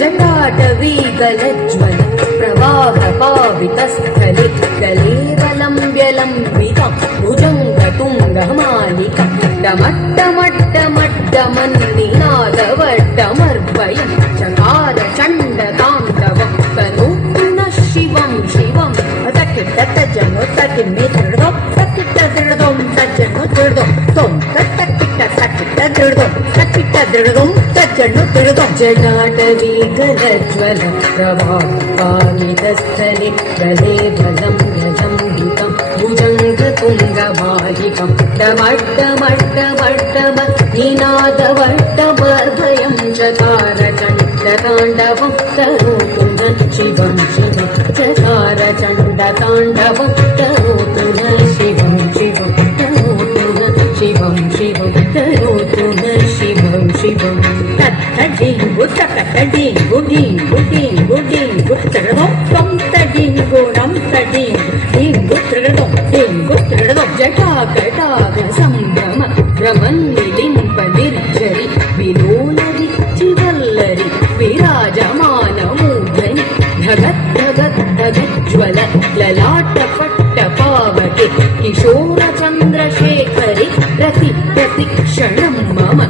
जटाटवीगलज्ज्वल प्रवाहपावितस्थले गलेवलम्ब्यलम्बितं भुजङ्गतुङ्गमालिकं डमट्टमट्टमट्टमन्निनादवट्टमर्वयं चकार चण्डताण्डवं तनूपुनः शिवं शिवं तकिट्टतजनो तकिन्निदृढो तकिट्टदृढों तज्जनो दृढो त्वं तकिट्टदृढों तकिट्टदृढों तज्जनो दृढो जटाटवीगलज्ज्वल प्रवाहपावितस्थले गलेवलं गलम्बितं भुजङ्गतुङ्गमालिकं डमट्टमट्टमट्टमन्निनादवट्टमर्वयं चकारचण्डताण्डवं तनोतु नः शिवं शिवं चकारचण्डताण्डवं तनोतु नः शिवं शिवं तनोतु नः शिवं शिवं तनोतु नः शिवं शिवं तत्तडिङ्गु तकटडिङ्गु डिङ्गु डिङ्गु डिङ्गु तृडदो त्वं तडिङ्गु नं तडिङ्गु डिङ्गु तृडदो डिङ्गु तृडदो जटाकटाक सम्भ्रम भ्रमन्निलिम्प निर्झरि विलोलरि चिवल्लरि विराजमानमूर्धनि धगत् धगत् धगज्ज्वल ललाटपट्टपावके किशोरचन्द्रशेखरि प्रति प्रतिक्षणं मम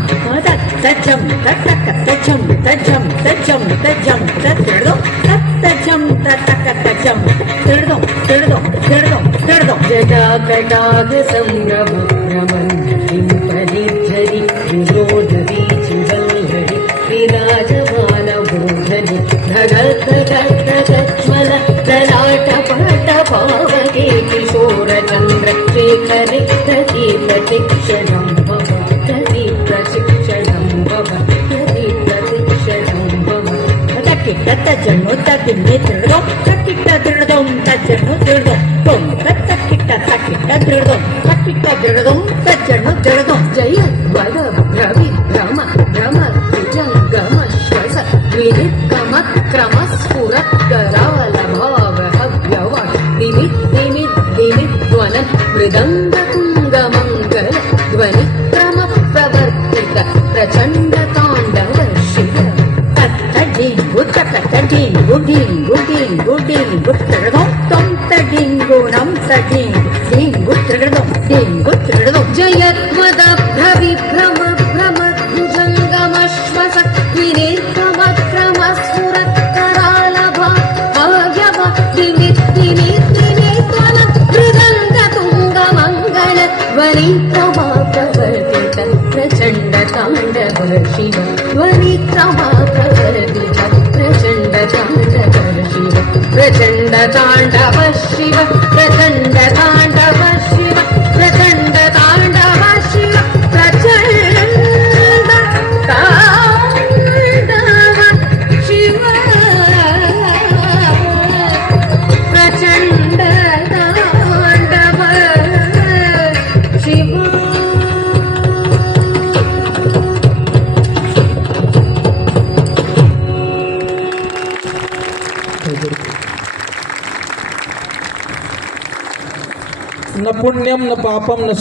तत्तजं ततकतजं तजं तजं तजं तत्तृडदो तत्तजं ततकतजं तृडदो तृडदो तृडदो तृडदो जटाकटाक सम्भ्रम भ्रमन्निलिम्पनिर्झरि विलोलवीचिवल्लरि विराजमानमूर्धनि धगत् धगत् धगज्ज्वल ललाटपट्टपावके किशोरचन्द्रशेखरि प्रति प्रतिक्षणं मम प्रति प्रतिक्षणं मम प्रति प्रतिक्षणं मम तकिट्टतजनो तकिन्निदृढो तकिट्टदृढों तज्जनो दृढो त्वं तकिट्टदृढों तकिट्टदृढों तज्जनो दृढो जयद्वद भ्रविभ्रम भ्रम भुजङ्गमश्वस विनिक्रमक्रमस्फुरत्करालभावहव्यव दिमिद्दिमिद्दिमिद्ध्वनं मृदङ्गतुङ्गमङ्गल ध्वनिक्रमप्रवर्तित प्रचण्डताण्डव शिव तत्तडिङ्गु तकतडिङ्गु डिङ्गु डिङ्गु डिङ्गु तृडदो त्वं तडिङ्गु नं तडिङ्गु डिङ्गु तृडदो डिङ्गु तृडदो जयत्वद भ्रविभ्रम भ्रम भुजङ्गमश्वस विनिक्रमक्रमस्फुरत्करालभावयव दिमिद्दिमिद्दिमिद्ध्वनं मृदङ्गतुङ्गमङ्गल ध्वनिक्रमप्रवर्तित प्रचण्डताण्डव शिव ध्वनिक्रमप्रवर्तित प्रचण्डताण्डव शिव प्रचण्डताण्डव शिव प्रचण्डताण्डव शिव प्रचण्डताण्डव शिव प्रचण्डताण्डव शिव प्रचण्डताण्डव शिव न पुण्यम न पापम न